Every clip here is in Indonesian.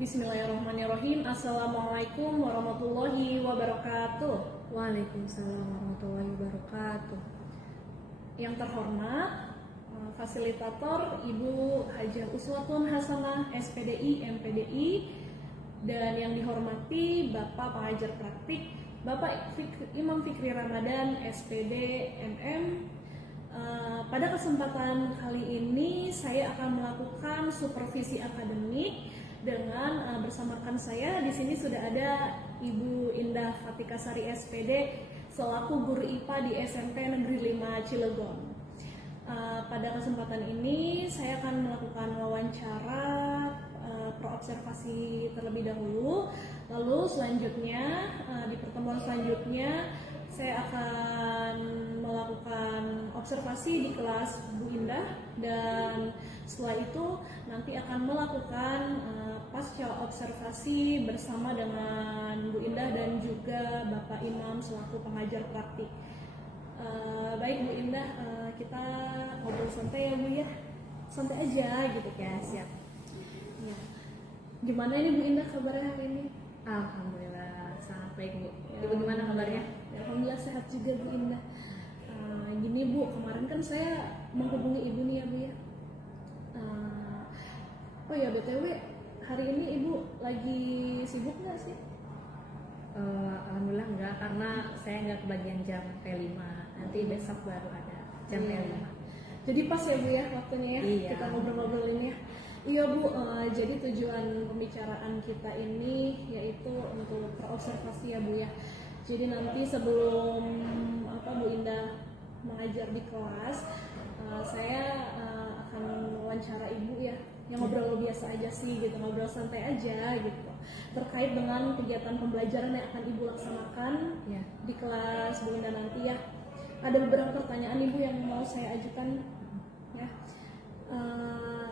Bismillahirrahmanirrahim. Assalamualaikum warahmatullahi wabarakatuh. Waalaikumsalam warahmatullahi wabarakatuh. Yang terhormat fasilitator Ibu Hajah Uswatun Hasanah SPDI MPDI, dan yang dihormati Bapak Pengajar Praktik Bapak Imam Fikri Ramadan SPD MM. Pada kesempatan kali ini saya akan melakukan supervisi akademik dengan bersama rekan saya. Di sini sudah ada Ibu Indah Fatika Sari SPD selaku guru IPA di SMP Negeri 5 Cilegon. Pada kesempatan ini saya akan melakukan wawancara pro-observasi terlebih dahulu. Lalu selanjutnya di pertemuan selanjutnya saya akan melakukan observasi di kelas Bu Indah, dan setelah itu nanti akan melakukan pasca observasi bersama dengan Bu Indah dan juga Bapak Imam selaku pengajar praktik. Baik Bu Indah, kita ngobrol santai ya Bu ya, santai aja gitu Ya, siap. ya. Gimana ini Bu Indah kabarnya hari ini? Alhamdulillah sangat baik Bu. Ibu gimana kabarnya? Alhamdulillah sehat juga Bu Indah. Gini Bu, kemarin kan saya menghubungi Ibu nih ya Bu ya. Oh ya BTW, hari ini Ibu lagi sibuk nggak sih? Alhamdulillah enggak, karena saya enggak kebagian jam P5. Nanti besok baru ada jam P5. Jadi pas ya Bu ya waktunya ya, Iya. kita ngobrol-ngobrolin ya. Iya Bu, jadi tujuan pembicaraan kita ini yaitu untuk observasi ya Bu ya. Jadi nanti sebelum Bu Indah mengajar di kelas, saya akan wawancara Ibu ya, yang ngobrol biasa aja sih gitu, ngobrol santai aja gitu, terkait dengan kegiatan pembelajaran yang akan Ibu laksanakan Ya. di kelas Bu Indah nanti ya. Ada beberapa pertanyaan Ibu yang mau saya ajukan ya.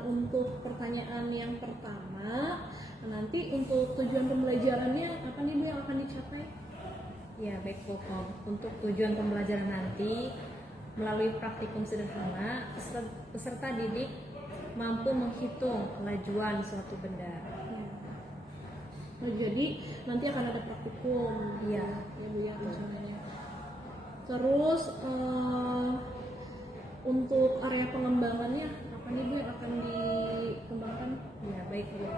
Untuk pertanyaan yang pertama, nanti untuk tujuan pembelajarannya apa nih Bu yang akan dicapai? Ya, baik Bu. Untuk tujuan pembelajaran nanti melalui praktikum sederhana, peserta didik mampu menghitung kelajuan suatu benda. Nah, jadi nanti akan ada praktikum. Iya. Ya Bu ya rencananya. Terus untuk area pengembangannya apa nih Bu yang akan dikembangkan? Ya, baik Bu.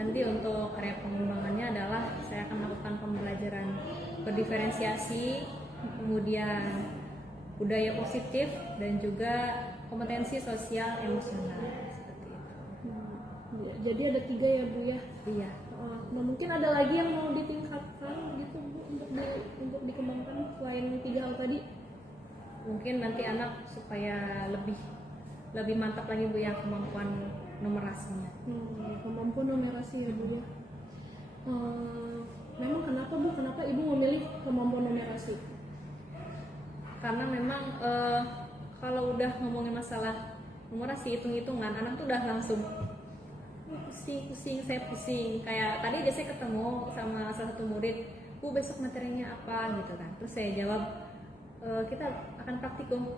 Nanti untuk area pengembangannya adalah saya akan melakukan pembelajaran berdiferensiasi, kemudian budaya positif, dan juga kompetensi sosial emosional seperti itu. Ya, jadi ada 3 ya Bu ya. Iya. Nah, mungkin ada lagi yang mau ditingkatkan gitu Bu untuk dikembangkan selain 3 hal tadi? Mungkin nanti anak supaya lebih mantap lagi Bu ya kemampuan numerasinya. Kemampuan numerasi ya Bu ya. Memang kenapa Ibu memilih kemampuan numerasi? Karena memang kalau udah ngomongin masalah numerasi, hitung-hitungan, anak tuh udah langsung pusing, saya pusing. Kayak tadi aja saya ketemu sama salah satu murid, Bu besok materinya apa gitu kan. Terus saya jawab, kita akan praktikum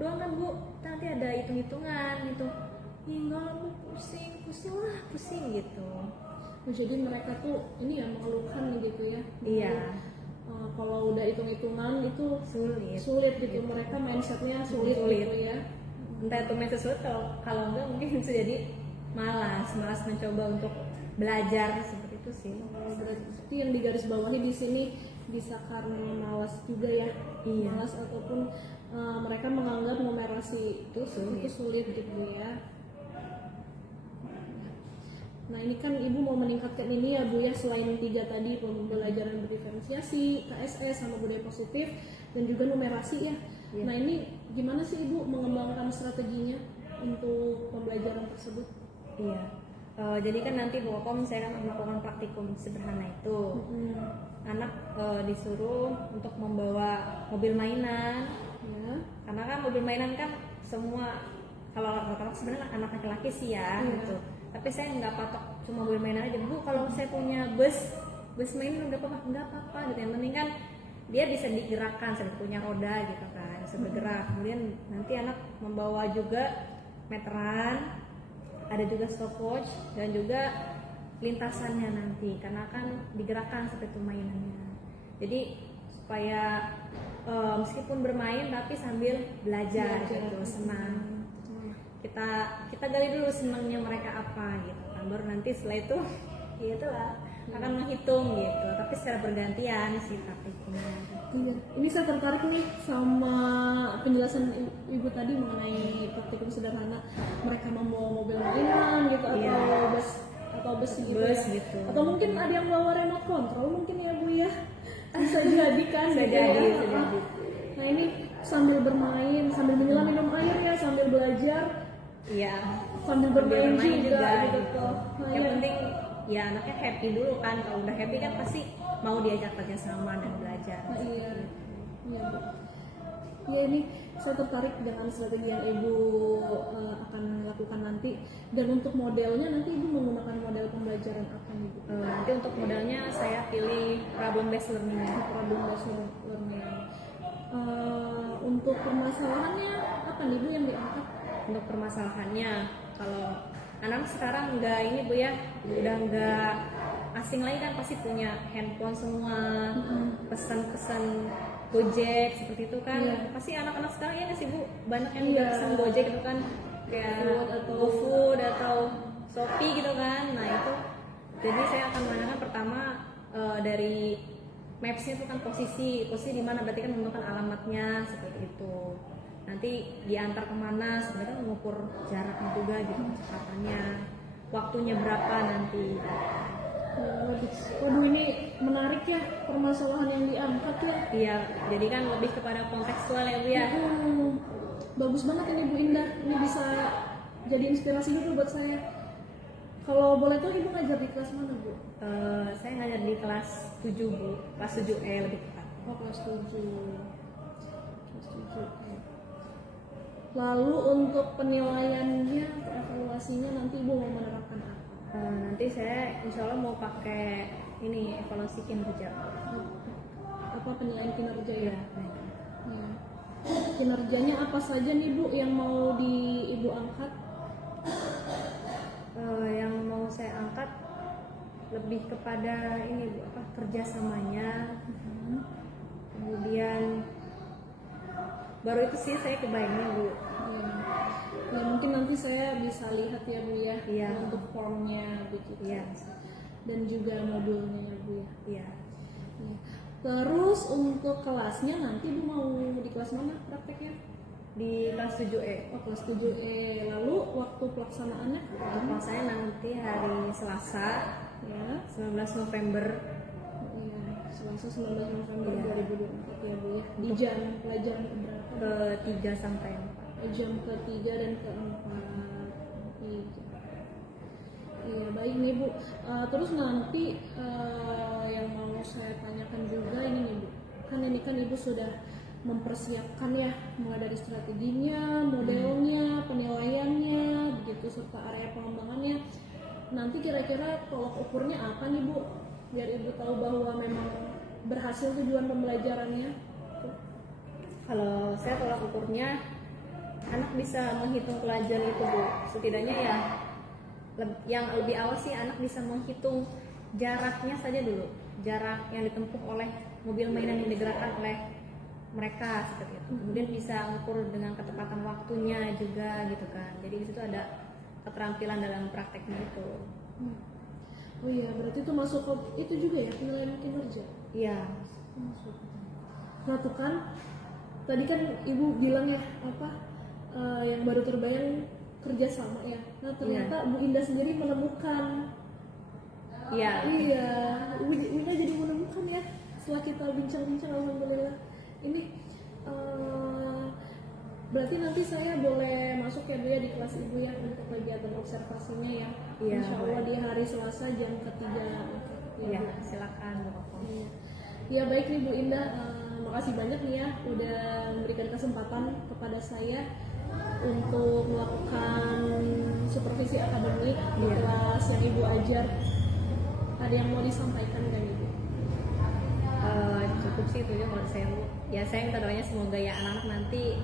doang kan Bu, nanti ada hitung-hitungan gitu. Enggak Bu, pusing gitu. Nah, jadi mereka tuh ini ya mengeluhkan gitu ya. Iya. Kalau udah hitung-hitungan itu sulit gitu. Mereka mindsetnya sulit gitu ya. Entah itu main sesuatu, kalau enggak mungkin bisa jadi malas mencoba untuk belajar seperti itu sih. Berarti yang digarisbawahi di sini bisa karena malas juga ya. Iya. Malas ataupun mereka menganggap numerasi itu sulit gitu ya. Nah, ini kan Ibu mau meningkatkan ini ya Bu ya, selain 3 tadi, pembelajaran berdiferensiasi, KSS sama budaya positif, dan juga numerasi ya. Iya. Nah, ini gimana sih Ibu mengembangkan strateginya untuk pembelajaran tersebut? Iya. Jadi kan nanti Bu Kom saya akan melakukan praktikum sederhana itu. Anak disuruh untuk membawa mobil mainan. Ya. Karena kan mobil mainan kan semua, kalau rata-rata sebenarnya anak laki-laki sih ya gitu. Tapi saya nggak patok cuma mobil mainan aja Bu. Kalau saya punya bus mainan udah nggak apa-apa gitu. Yang penting kan dia bisa digerakkan, saya punya roda gitu kan, bisa bergerak. Kemudian nanti anak membawa juga meteran, ada juga stopwatch, dan juga lintasannya nanti, karena kan digerakkan seperti itu mainannya. Jadi supaya meskipun bermain tapi sambil belajar gitu, senang. Kita gali dulu senangnya mereka apa gitu kan, baru nanti setelah itu ya itulah akan menghitung gitu, tapi secara bergantian sih praktiknya. Iya, ini saya tertarik nih sama penjelasan ibu tadi mengenai praktikum sederhana, mereka membawa mobil mainan gitu atau bus gitu, Bus ya. gitu. Atau mungkin ada yang bawa remote control mungkin ya Bu ya, bisa jadi kan Bisa gitu jadi, ya. bisa jadi. Nah ini sambil bermain, sambil menyelam minum air ya, sambil belajar, Iya, sambil bermain juga gitu. Nah, yang ya. penting ya anaknya happy dulu kan, kalau udah happy kan pasti mau diajak kerja sama dan belajar. Nah, iya, iya Bu. Ya ini saya tertarik dengan strategi yang Ibu akan lakukan nanti. Dan untuk modelnya nanti Ibu menggunakan model pembelajaran apa nih Bu? Nanti untuk modalnya saya pilih problem based learning. Problem based learning. Untuk permasalahannya apa nih Bu yang diangkat? Untuk permasalahannya, kalau anak sekarang enggak ini Bu ya, udah enggak asing lagi kan, pasti punya handphone semua, pesan-pesan Gojek seperti itu kan. Iya. Pasti anak-anak sekarang ya nggak sih Bu, banyak yang Iya. udah pesan Gojek itu kan, kayak Food atau- GoFood atau Shopee gitu kan. Nah itu, jadi saya akan menanyakan pertama dari Maps-nya itu kan posisi di mana, berarti kan menggunakan alamatnya seperti itu. Nanti diantar kemana, sebenarnya kan mengukur jaraknya juga gitu, kecepatannya, waktunya berapa nanti. Waduh ini menarik ya permasalahan yang diangkat ya. Iya, jadi kan lebih kepada kontekstual ya Bu ya. Bagus banget ini Bu Indah, ini bisa jadi inspirasi juga buat saya. Kalau boleh tahu Ibu ngajar di kelas mana Bu? Saya ngajar di kelas 7 Bu, kelas 7E lebih tepat. Oh kelas 7. Kelas 7. Lalu untuk penilaiannya, evaluasinya nanti Ibu mau menerapkan apa? Nanti saya insya Allah mau pakai ini evaluasi kinerja. Apa penilaian kinerja ya? Ya, baik. Ya. Kinerjanya apa saja nih Bu yang mau Ibu angkat? Yang mau saya angkat lebih kepada ini Bu, apa kerjasamanya. Kemudian baru itu sih saya kebayangnya Bu. Ya mungkin nanti saya bisa lihat ya Bu ya, Iya. untuk formnya begitu. Iya. Dan juga modulnya ya Bu ya. Iya. Ya. Terus untuk kelasnya nanti Bu mau di kelas mana prakteknya? Di kelas 7E. Oh kelas 7E. Lalu waktu pelaksanaannya kapan? Saya nanti hari Selasa Ya. 19 November. Iya, Selasa 19 November Iya. 2024 ya Bu ya. Di jam pelajaran keberapa? ke-3 sampai 4. Jam ketiga dan keempat. Iya baik nih Bu. Terus nanti yang mau saya tanyakan juga ini nih Bu. Kan Ibu sudah mempersiapkan ya, mulai dari strateginya, modelnya, penilaiannya, begitu serta area pengembangannya. Nanti kira-kira tolak ukurnya apa nih Bu? Biar Ibu tahu bahwa memang berhasil tujuan pembelajarannya. Kalau saya tolak ukurnya, anak bisa menghitung pelajaran itu Bu. Setidaknya ya, yang lebih awal sih anak bisa menghitung jaraknya saja dulu. Jarak yang ditempuh oleh mobil mainan yang digerakkan oleh mereka seperti itu. Kemudian bisa mengukur dengan ketepatan waktunya juga gitu kan. Jadi di situ ada keterampilan dalam prakteknya itu. Oh iya, berarti itu masuk ke itu juga ya, penilaian kinerja. Iya. Masuk. Nah tuh kan, tadi kan Ibu bilang ya apa yang baru terbayang kerjasama ya. Nah ternyata Bu Indah sendiri menemukan. Iya. Iya, Bu Indah jadi menemukan ya. Setelah kita bincang-bincang, alhamdulillah. Ini berarti nanti saya boleh masuk ya Bu ya di kelas Ibu ya untuk kegiatan observasinya ya. Iya, Insya Allah boleh. di hari Selasa jam ketiga. Iya, silakan Bapak. Iya. Ya baik nih Bu Indah, makasih banyak nih ya udah memberikan kesempatan kepada saya untuk melakukan supervisi akademik di Iya. kelas yang Ibu ajar. Ada yang mau disampaikan kan Ibu? Cukup sih itu ya menurut saya Bu. Ya saya minta doanya semoga ya anak-anak nanti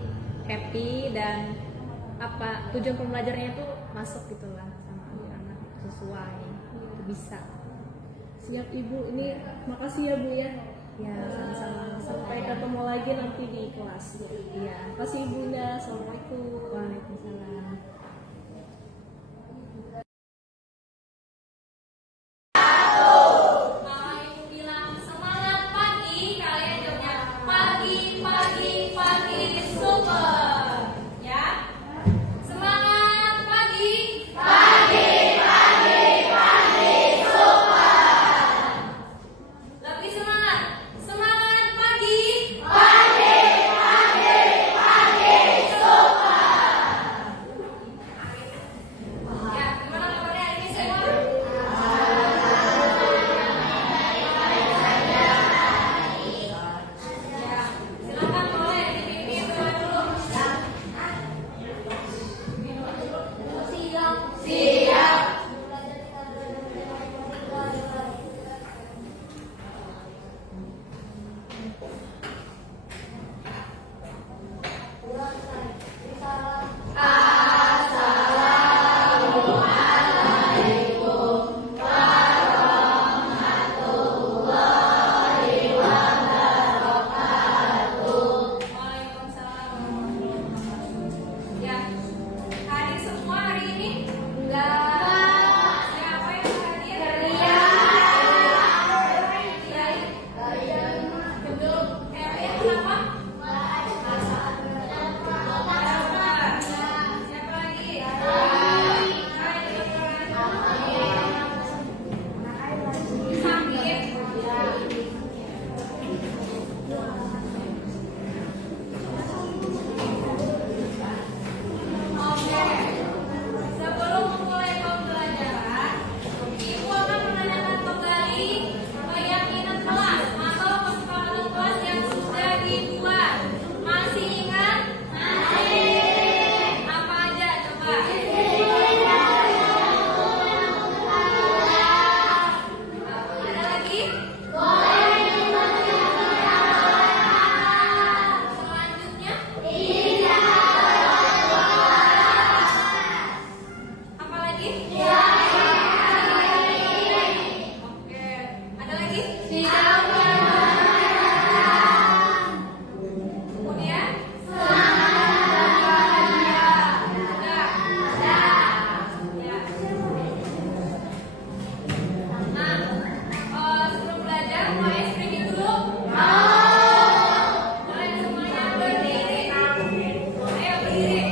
happy dan apa tujuan pembelajarannya itu masuk gitulah sama anak-anak sesuai. bisa. Siap Ibu, ini makasih ya Bu ya. Ya, sama-sama. Sampai ketemu lagi nanti di kelas. Iya. Makasih Ibunya. Assalamualaikum. Waalaikumsalam. Kalau ibu bilang semangat pagi, kalian jawabnya pagi, pagi, pagi, super. Ya, semangat pagi, pagi, pagi, pagi, super. Lebih semangat, semangat pagi, pagi, pagi, pagi, super. Ya, gimana kabarnya hari ini semua? Ya, silakan boleh dipimpin dulu. Siap. Siap. Waalaikumsalam. Ya, hadir semua hari ini? Enggak. Siapa yang hadir? Iya. Belum. Kenapa? Siapa lagi? Sakit. Oke, sebelum memulai pembelajaran, Ibu akan menanyakan kembali keyakinan kelas atau kesepakatan kelas yang sudah dibuat. Masih ingat? Masih. Apa aja coba? Ada lagi? Selanjutnya? Apa lagi? Oke, ada lagi? Kemudian? Ya. Nah, sebelum belajar mulai sedikit dulu. Boleh semuanya berdiri. Ayo berdiri.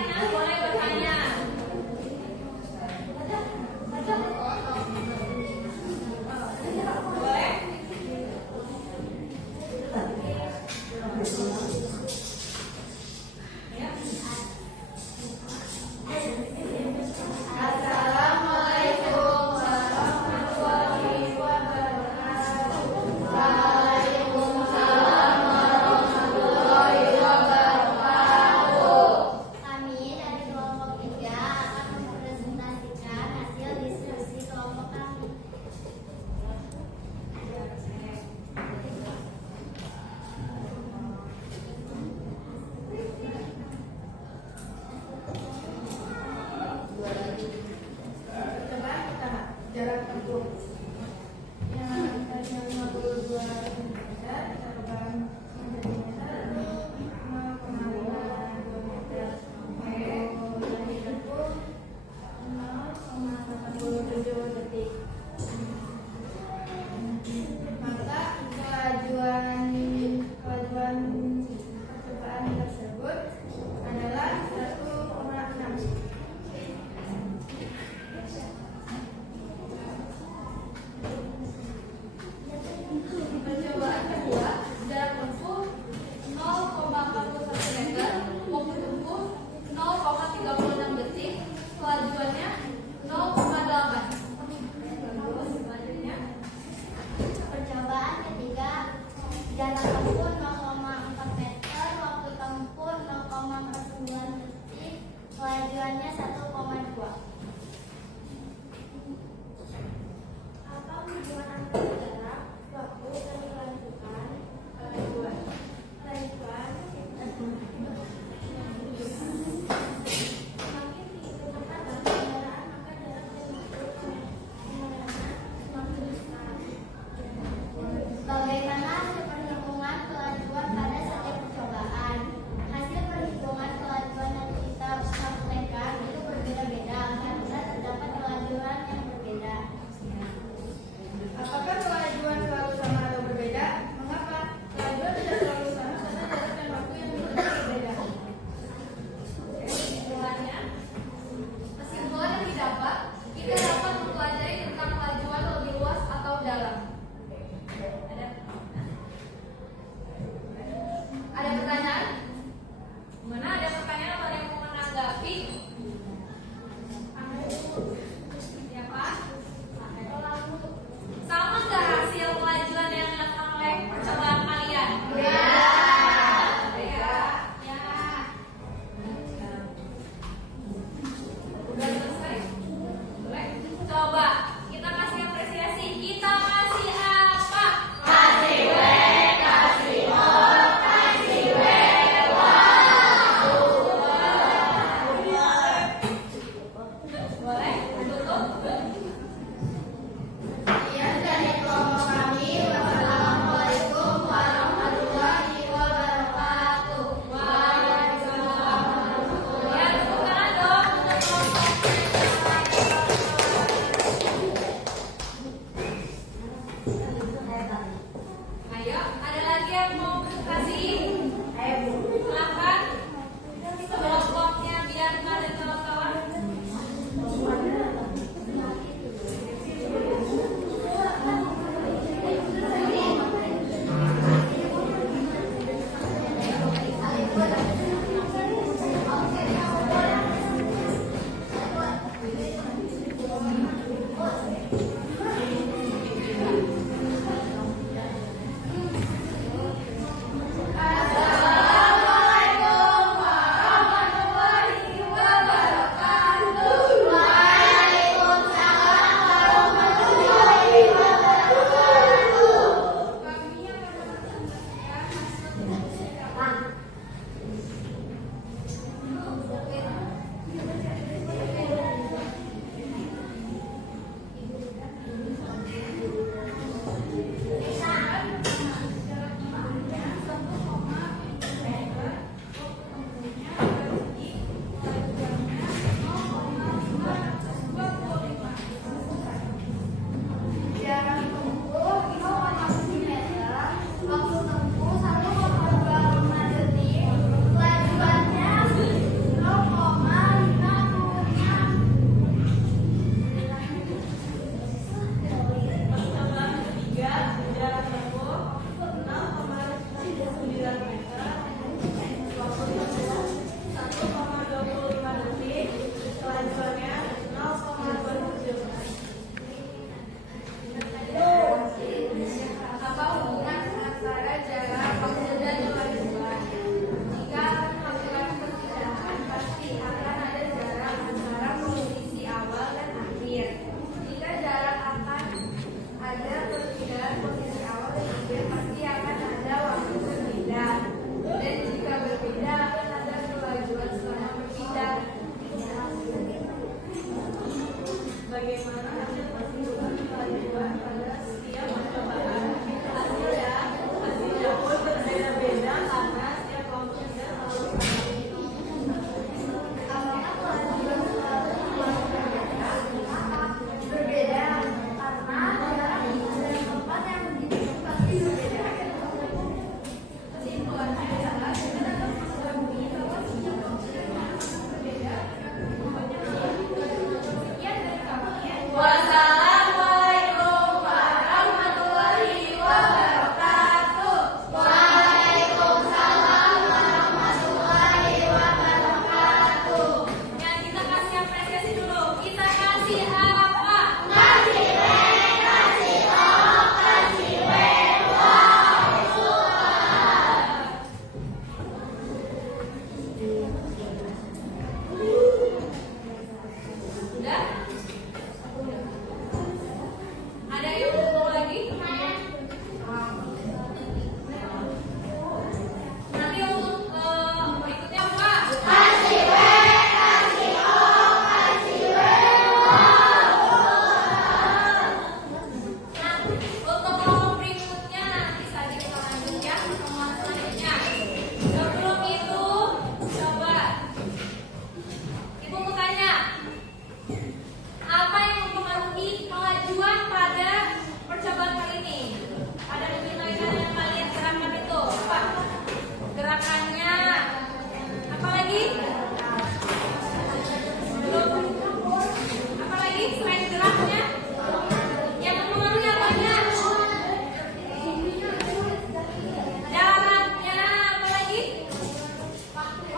bertanya, boleh bertanya. Boleh? Amin.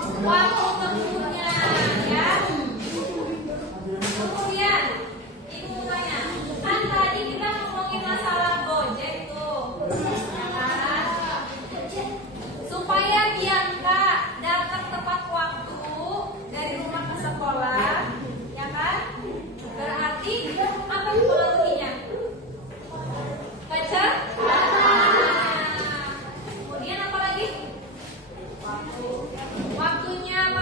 waktu tempuhnya, ya. Kemudian, Ibu tanya, kan tadi kita ngomongin masalah Gojek tuh, ya kan? Supaya Bianca datang tepat waktu dari rumah ke sekolah, ya kan? Berarti apa pengaruhnya? Baca? Kemudian apa lagi? Waktunya apa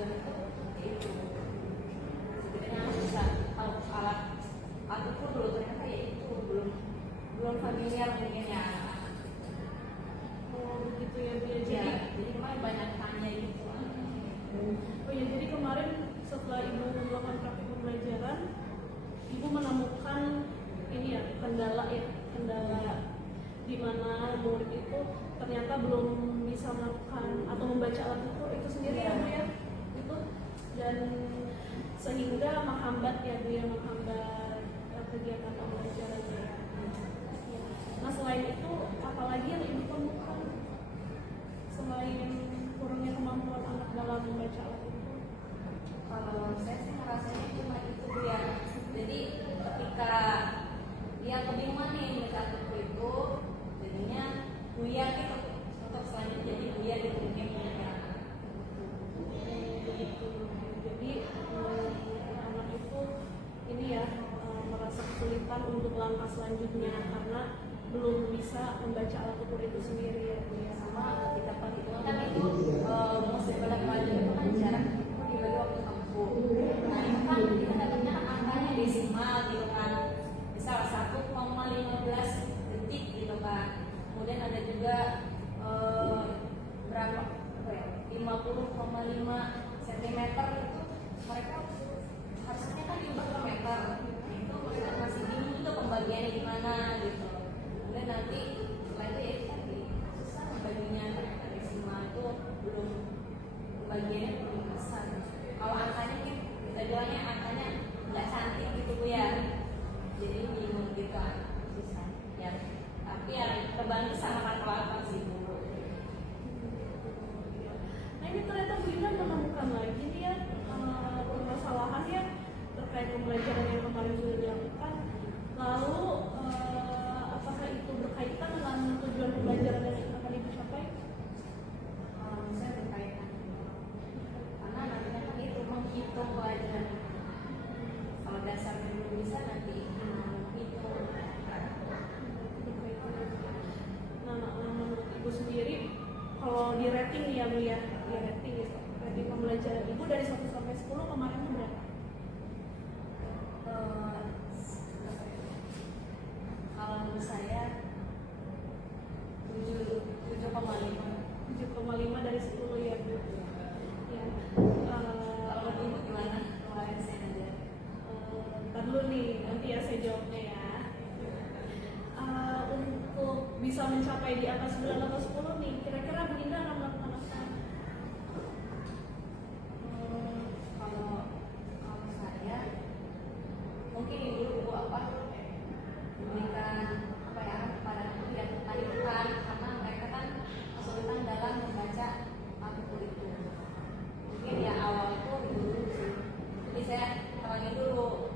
tujuan itu seperti itu. Sebenarnya bisa tahu alat ukur dulu, ternyata ya itu belum familiar mungkin ya. Oh gitu ya Bu ya. Ya, jadi kemarin banyak tanya gitu. Oh ya, jadi kemarin setelah Ibu melakukan praktik pembelajaran, Ibu menemukan ini ya kendala di mana murid itu ternyata belum bisa melakukan atau membaca alat ukur itu sendiri ya Bu ya, itu, dan sehingga menghambat ya Bu ya, menghambat kegiatan pembelajaran ya. Nah selain itu apalagi yang Ibu temukan selain kurangnya kemampuan anak dalam membaca alat ukur? Kalau saya sih ngerasanya cuma itu ya. Jadi ketika dia kebingungan nih baca buku itu, jadinya buyar gitu. Untuk selanjutnya jadi buyar gitu mungkin ya. Begitu. Jadi anak itu ini ya merasa kesulitan untuk langkah selanjutnya karena belum bisa membaca alat ukur itu sendiri ya Bu ya. Sama ketika perhitungan kan itu musim pada pelajaran itu kan jarak itu dibagi waktu tempuh. Nah itu kan kita dapatnya angkanya desimal gitu kan, misal 1,15 detik gitu kan. Kemudian ada juga berapa apa ya 50,5 cm itu mereka harusnya kan diubah ke meter. Nah, itu mereka masih bingung tuh pembagiannya gimana gitu. Kemudian nanti setelah itu ya tadi susah membaginya, ternyata desimal itu belum pembagiannya belum besar. Kalau angkanya kita bilangnya angkanya nggak cantik gitu Bu ya, jadi bingung gitu susah ya. Tapi ya terbantu sama kalkulator sih Bu. Nah ini ternyata Bu Ina menemukan lagi nih ya permasalahan ya terkait pembelajaran yang kemarin sudah dilakukan. Lalu apakah itu berkaitan dengan tujuan pembelajaran yang akan Ibu capai? Saya berkaitan karena nantinya kan itu menghitung pelajaran. Kalau dasarnya belum bisa nanti menghitung. Nah, menurut Ibu sendiri, kalau di rating nih ya Bu ya, di rating gitu, rating pembelajaran Ibu dari 1 sampai 10 kemarin itu berapa? Kalau menurut saya 7,5 dari 10 ya Bu. Ya. kalau Ibu gimana kemarin saya ngajar? Ntar dulu nih, nanti ya saya jawabnya ya. Untuk bisa mencapai di atas 9 atau 10 nih, kira-kira Bu Indah akan melakukan apa? Kalau saya mungkin ini dulu apa memberikan apa ya kepada yang tadi bukan karena mereka kan kesulitan dalam membaca buku itu. Mungkin ya awal itu dulu sih. Jadi saya terangin dulu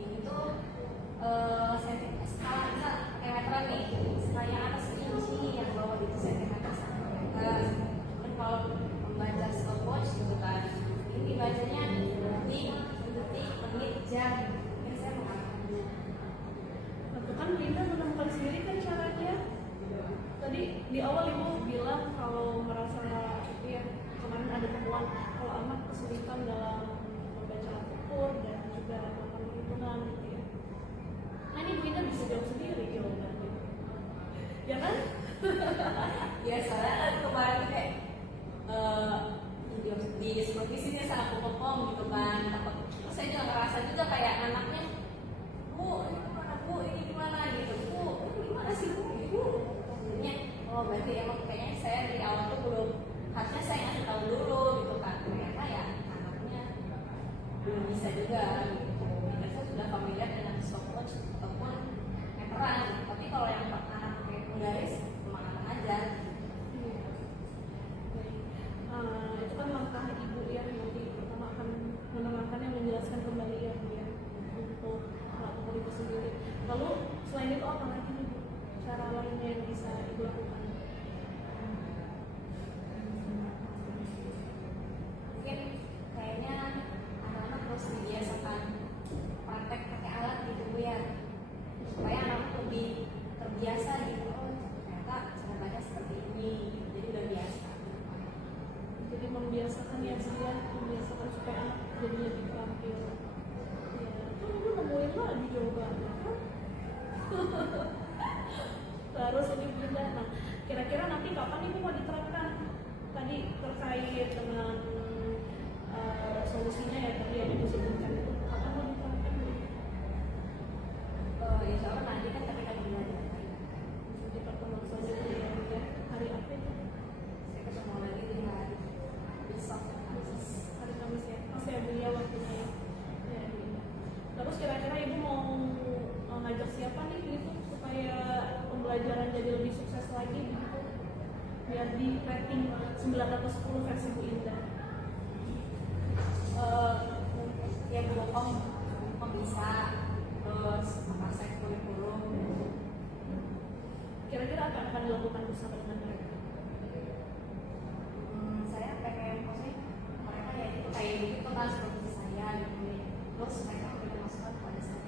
ini tuh skala bisa kayak meteran nih. Skala yang atas inci, yang bawah itu sentimeter sama meter. Dan kalau membaca stopwatch gitu kan, ini bacanya detik, menit, jam. Ini saya mengarahkan dulu. Itu kan Bu Indah menemukan sendiri kan caranya. Tadi di awal Ibu bilang kalau merasa ya kemarin ada temuan kalau anak kesulitan dalam membaca alat ukur dan juga melakukan perhitungan gitu ya. Nah ini Bu Indah bisa jawab sendiri jawabannya. Ya kan? Ya soalnya kan kemarin kayak di supervisi dia sangat pokok gitu kan. Terus saya juga ngerasa juga kayak anaknya, Bu, ini gimana Bu, ini gimana gitu, Bu, ini gimana sih Bu, Ibu? Maksudnya, oh berarti emang kayaknya saya dari awal tuh belum, harusnya saya ngasih tahu dulu gitu kan. Ternyata ya anaknya belum bisa juga gitu. Jadi saya sudah familiar dengan stopwatch ataupun meteran. Tapi kalau yang anak pakai penggaris, semangat aja. Itu kan langkah Ibu ya, nanti pertama akan menerangkannya, menjelaskan kembali ya Bu ya untuk alat ukur itu sendiri. Lalu selain itu apa lagi Ibu? Cara lainnya yang bisa Ibu lakukan? Mungkin kayaknya anak-anak harus dibiasakan praktek pakai alat gitu Bu ya, supaya anak lebih terbiasa gitu. Oh ternyata cara baca seperti ini, jadi udah biasa. Jadi membiasakan ya Bu ya, membiasakan sampai anak jadi lebih terampil. Ya, kan ibu nemuin lagi jawabannya kan. Terus ini Bunda, nah kira-kira nanti kapan ibu mau diterapkan tadi terkait dengan solusinya ya tadi yang ibu sebutkan itu, kapan mau diterapkan Bu? Insya Allah nanti kan ketika belajar Di pertemuan selanjutnya ya, hari apa itu? saya ketemu lagi di hari besok. Hari Kamis ya, masih ada ya waktunya ya. Ya, Bu Indah. Terus kira-kira ibu mau ngajak siapa nih gitu supaya pembelajaran jadi lebih sukses lagi gitu, biar di rating 910 versi Bu Indah. Ya Bu Om bisa, terus memasak kurikulum. Kira-kira apa yang akan dilakukan bersama dengan mereka? Saya pengen maksudnya mereka ya itu kayak gitu kan seperti saya gitu, terus mereka memberikan masukan kepada saya.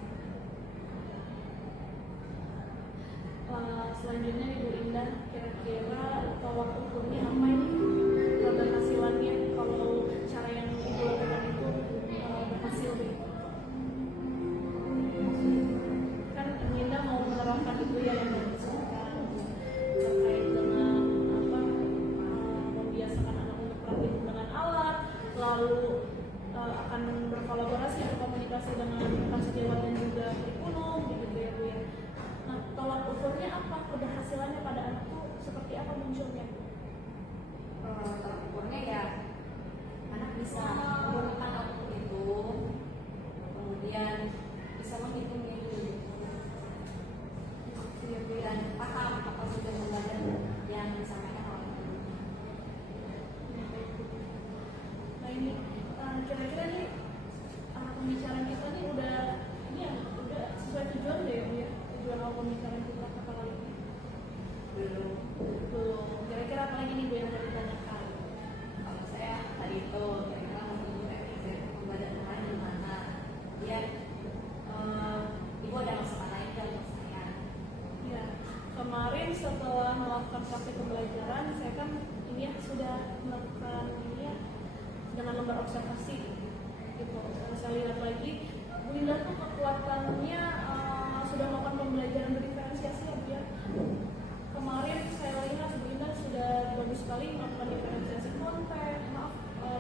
Selanjutnya Ibu Indah, kira-kira tolak ukurnya apa ini? Keberhasilannya kalau cara yang Ibu lakukan itu berhasil gitu. Kan Ibu Indah mau menerapkan itu ya yang disebutkan terkait dengan apa, membiasakan anak untuk praktik dengan alat, lalu akan berkolaborasi berkomunikasi dengan sejawat dan juga kurikulum gitu ya Bu ya. Nah, tolak ukurnya apa? Keberhasilannya pada anak itu seperti apa munculnya? Tolak ukurnya ya anak bisa menggunakan output itu, kemudian bisa menghitungnya dulu dan paham apa sudah pembelajaran yang disampaikan oleh guru. Nah ini kira-kira nih anak pembicaraan kita nih udah ini ya udah sesuai tujuan deh Bu ya, tujuan awal pembicaraan kita kali ini. Belum. Belum. Kira-kira apa lagi nih Bu yang mau ditanyakan? Kalau saya tadi itu kira-kira mau tunggu revisi pembelajaran kemarin gimana, biar ibu ada masukan lain ke untuk saya. Ya, kemarin setelah melakukan praktik pembelajaran, saya kan ini ya sudah melakukan ini ya dengan lembar observasi gitu. Saya lihat lagi, Bu Indah tuh kekuatannya sudah melakukan pembelajaran berdiferensiasi ya Bu ya. Kemarin saya lihat Bu Indah sudah bagus sekali melakukan diferensiasi konten,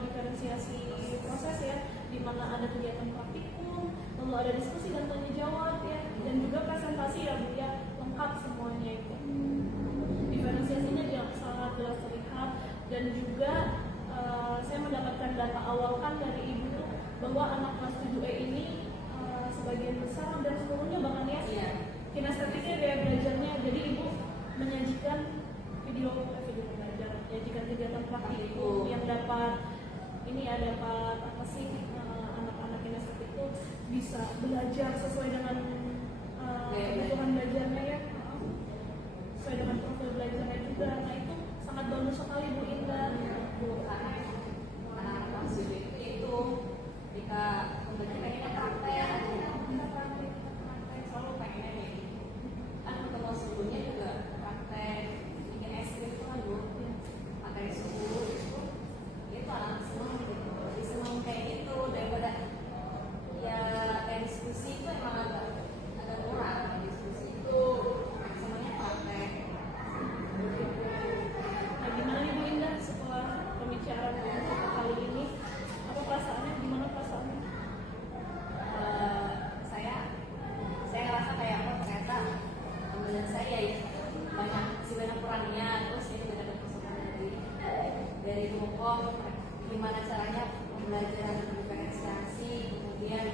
diferensiasi proses ya, di mana ada kegiatan praktikum, lalu ada diskusi dan tanya jawab ya, dan juga presentasi ya Bu ya, lengkap semuanya itu. Diferensiasinya sangat jelas terlihat, dan juga saya mendapatkan data awal kan dari ibu tuh bahwa anak kelas 7E ini sebagian besar dan seluruhnya bahkan ya kinestetiknya gaya belajarnya, jadi ibu menyajikan video belajar, menyajikan kegiatan praktikum yang dapat ini ya, dapat apa sih anak-anak kinestetik itu bisa belajar sesuai dengan kebutuhan belajarnya ya, sesuai dengan profil belajarnya juga. Nah itu sangat bagus sekali Bu Indah. Karena anak-anak kelas 7 itu jika pembelajarannya praktek, selalu pengennya kayak gitu. Kan ketemu sebelumnya juga praktek bikin es krim itu kan Bu, pakai suhu itu anak senang gitu, lebih senang kayak gitu daripada ya kayak diskusi itu emang agak kurang. Diskusi itu semuanya praktek. Nah gimana nih Bu Indah setelah pembicaraan kita kali ini, apa perasaannya, gimana perasaannya? Saya ngerasa kayak oh ternyata pembelajaran saya ya banyak kurangnya, terus ini juga ada masukan dari Bukom gimana caranya pembelajaran diferensiasi, kemudian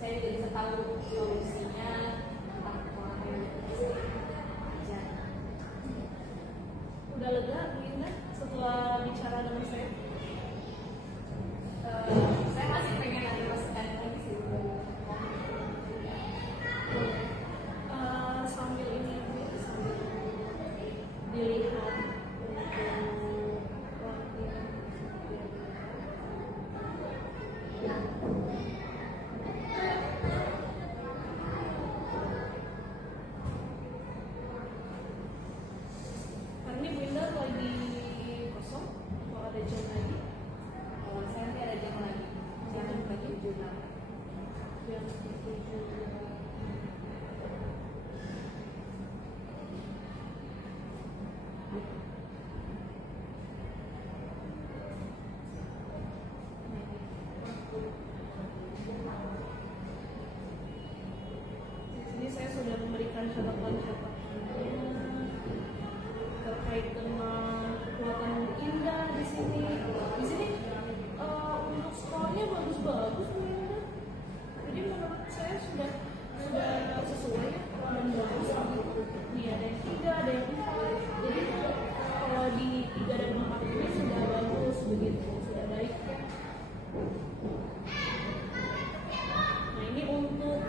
saya juga bisa tahu solusinya tentang kekurangan yang bisa belajar. Udah lega Bu Indah setelah bicara dengan saya? Saya masih pengen ada masukan lagi sih. Sambil ini Bu ya, sambil dilihat hari ini Bu Indah lagi kosong atau ada jam lagi? Jam 7. Di sini saya sudah memberikan catatan-catatannya terkait dengan kekuatan indah di sini. Di sini untuk skornya bagus-bagus Bu Indah. Jadi menurut saya sudah sesuai ya dan bagus gitu. Nih ada yang 3, ada yang 4. Jadi kalau di 3 dan 4 ini sudah bagus begitu, sudah baik ya. Nah ini untuk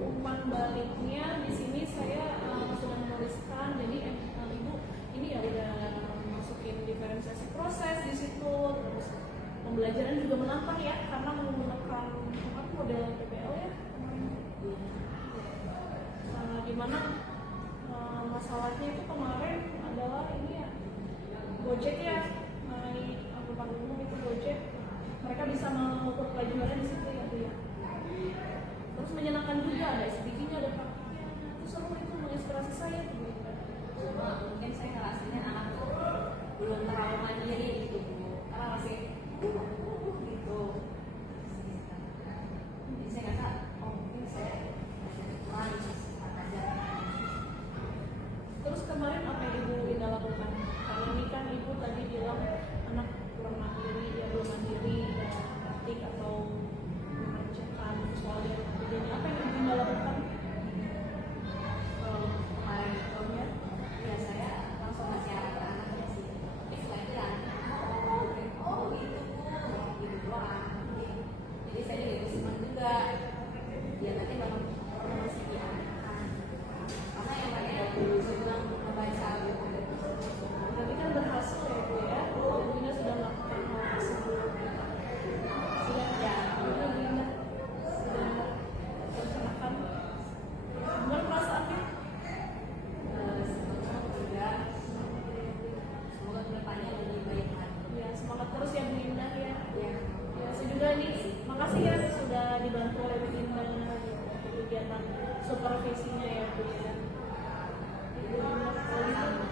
umpan baliknya di sini saya sudah menuliskan. Jadi ibu ini ya udah masukin diferensiasi proses di situ, terus pembelajaran juga menantang ya karena menggunakan model PBL ya kemarin. Dimana masalahnya itu kemarin adalah ini ya Gojek ya, naik angkutan umum itu Gojek, mereka bisa mengukur pelajaran di situ ya Bu ya. Terus menyenangkan juga, ada SDG-nya, ada praktiknya, itu seru, itu menginspirasi saya tuh. Cuma mungkin saya ngerasanya anak tuh belum terlalu mandiri gitu Bu, karena masih gitu. Jadi saya ngerasa mungkin saya kurang aja. Terus kemarin apa yang Ibu Indah lakukan? Karena ini kan Ibu tadi bilang anak kurang mandiri, ya belum mandiri, dan praktik atau mengerjakan soal yang jadi apa yang Ibu Indah lakukan? Kemarin itu ya saya langsung ngasih arah ke anaknya sih. Tapi setelah itu ya gitu Bu, gitu doang. Jadi saya juga ikut senang juga. Dia nanti bakal masih diarahkan. Karena yang lainnya saya bilang membaca gitu. Berarti kan berhasil ya Bu ya, Ibu Indah sudah melakukan hal tersebut. Sudah ya, Ibu Indah sudah merencanakan. Gimana perasaannya? Semoga kedepannya lebih baik lagi. Ya semangat terus ya Bu Indah ya. Ya. Ya, saya juga nih, makasih ya sudah dibantu oleh Bu Indah untuk kegiatan supervisinya ya Bu ya. Ibu Indah, kalau gitu